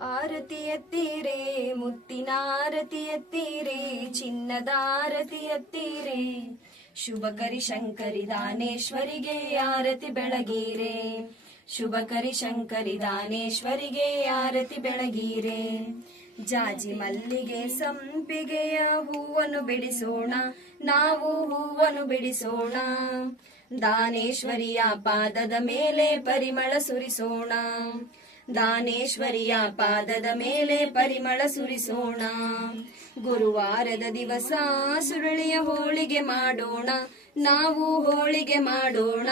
ಆರತಿ ಎತ್ತೀರೆ, ಮುತ್ತಿನ ಆರತಿಯತ್ತೀರೆ ಚಿನ್ನದ ಆರತಿಯತ್ತೀರೆ ಶುಭಕರಿ ಶಂಕರಿ ದಾನೇಶ್ವರಿಗೆ ಆರತಿ ಬೆಳಗೀರೆ. ಶುಭಕರಿ ಶಂಕರಿ ದಾನೇಶ್ವರಿಗೆ ಆರತಿ ಬೆಳಗೀರೆ. ಜಾಜಿ ಮಲ್ಲಿಗೆ ಸಂಪಿಗೆಯ ಹೂವನ್ನು ಬಿಡಿಸೋಣ, ನಾವು ಹೂವನ್ನು ಬಿಡಿಸೋಣ. ದಾನೇಶ್ವರಿಯ ಪಾದದ ಮೇಲೆ ಪರಿಮಳ ಸುರಿಸೋಣ. ದಾನೇಶ್ವರಿಯ ಪಾದದ ಮೇಲೆ ಪರಿಮಳ ಸುರಿಸೋಣ. ಗುರುವಾರದ ದಿವಸ ಸುರುಳಿಯ ಹೋಳಿಗೆ ಮಾಡೋಣ, ನಾವು ಹೋಳಿಗೆ ಮಾಡೋಣ.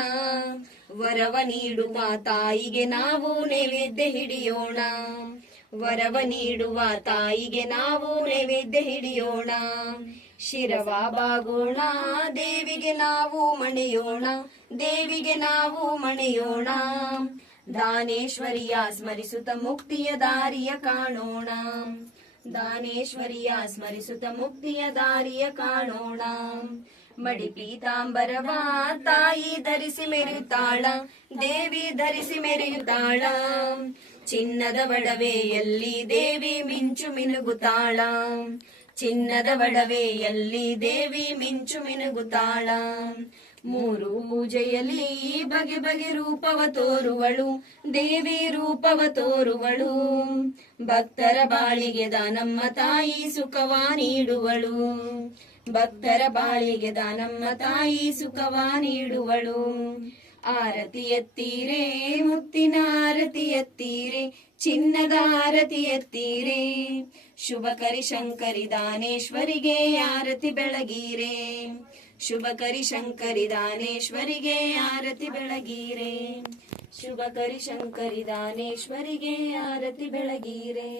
ವರವ ನೀಡುವ ತಾಯಿಗೆ ನಾವು ನೈವೇದ್ಯ ಹಿಡಿಯೋಣ. ವರವ ನೀಡುವ ತಾಯಿಗೆ ನಾವು ನೈವೇದ್ಯ ಹಿಡಿಯೋಣ. ಶಿರವ ಬಾಗೋಣ, ದೇವಿಗೆ ನಾವು ಮಣಿಯೋಣ, ದೇವಿಗೆ ನಾವು ಮಣಿಯೋಣ. ದಾನೇಶ್ವರಿಯ ಸ್ಮರಿಸುತ್ತ ಮುಕ್ತಿಯ ದಾರಿಯ ಕಾಣೋಣ. ದಾನೇಶ್ವರಿಯ ಸ್ಮರಿಸುತ್ತ ಮುಕ್ತಿಯ ದಾರಿಯ ಕಾಣೋಣ. ಮಡಿ ಪೀತಾಂಬರವ ತಾಯಿ ಧರಿಸಿ ಮೆರೆಯುತ್ತಾಳ, ದೇವಿ ಧರಿಸಿ ಮೆರೆಯುತ್ತಾಳ. ಚಿನ್ನದ ಒಡವೆಯಲ್ಲಿ ದೇವಿ ಮಿಂಚು ಮಿನುಗುತ್ತಾಳ. ಚಿನ್ನದ ಒಡವೆಯಲ್ಲಿ ದೇವಿ ಮಿಂಚು ಮಿನುಗುತ್ತಾಳ. ಮೂರು ಪೂಜೆಯಲ್ಲಿ ಬಗೆ ಬಗೆ ರೂಪವ ತೋರುವಳು, ದೇವಿ ರೂಪವ ತೋರುವಳು. ಭಕ್ತರ ಬಾಳಿಗೆ ದಾನಮ್ಮ ತಾಯಿ ಸುಖವ ನೀಡುವಳು. ಭಕ್ತರ ಬಾಳಿಗೆ ದಾನಮ್ಮ ತಾಯಿ ಸುಖವ ನೀಡುವಳು. ಆರತಿ ಎತ್ತೀರೆ, ಮುತ್ತಿನ ಆರತಿ ಎತ್ತೀರೆ, ಚಿನ್ನದ ಆರತಿ ಎತ್ತೀರೆ. ಶುಭಕರಿ ಶಂಕರಿ ದಾನೇಶ್ವರಿಗೆ ಆರತಿ ಬೆಳಗೀರೆ. ಶುಭಕರಿ ಶಂಕರಿ ದಾನೇಶ್ವರಿಗೆ ಆರತಿ ಬೆಳಗೀರೆ. ಶುಭಕರಿ ಶಂಕರಿ ದಾನೇಶ್ವರಿಗೆ ಆರತಿ ಬೆಳಗೀರೆ.